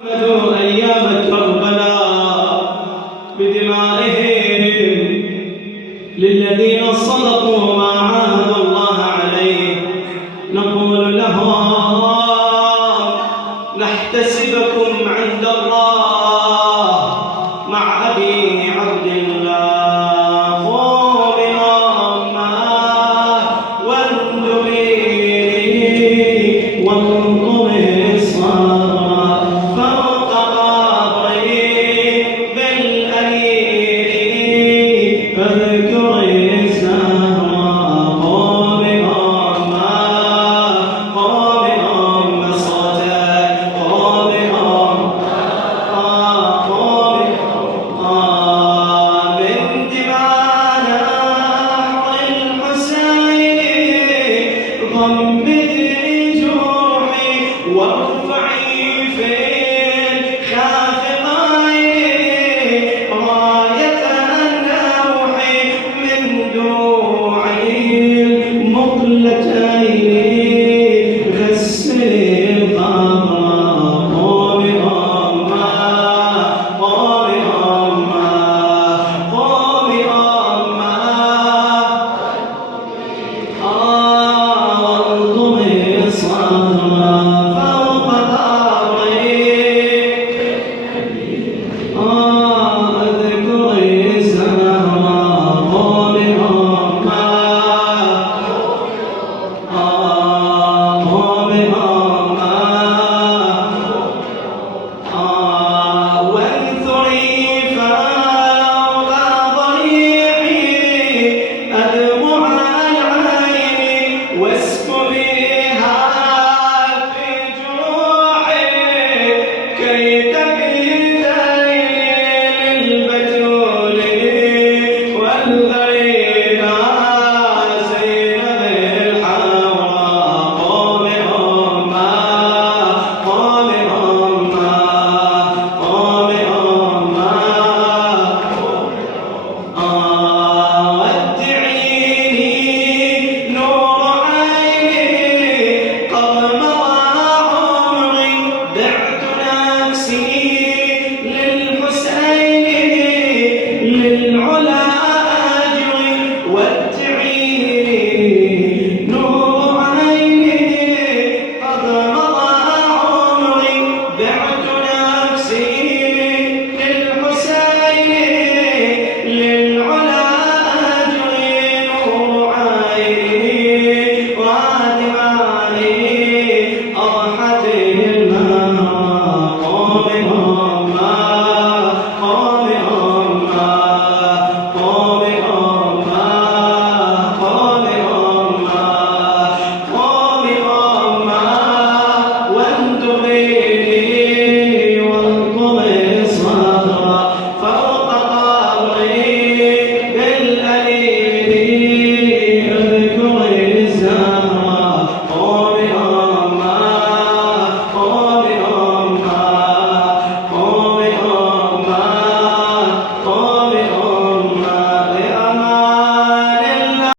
أيام كربلاء بدمائهم للذين صدقوا ما عاهدوا الله عليه، نقول لهم نحتسبكم عند الله مع أبي عبد الله قوم أمه واندمي وانطر الصبر فوق قبري بالأنين فاذكر الزهر قوم أمه قوم أمه صوتك قوم من دمانا الحسين ضمدي جروحي وارفعي في الخافقين راية النوحي من دموعي المقلتين غسلي القبر قوم أمه قوم أمه قوم أمه وانظر الصدر فوق ظهري اذكر الزهر قوم أمه قوم أمه وانثري فوق ضريعي أدمع العين واسكبيها في جروحي كي تبين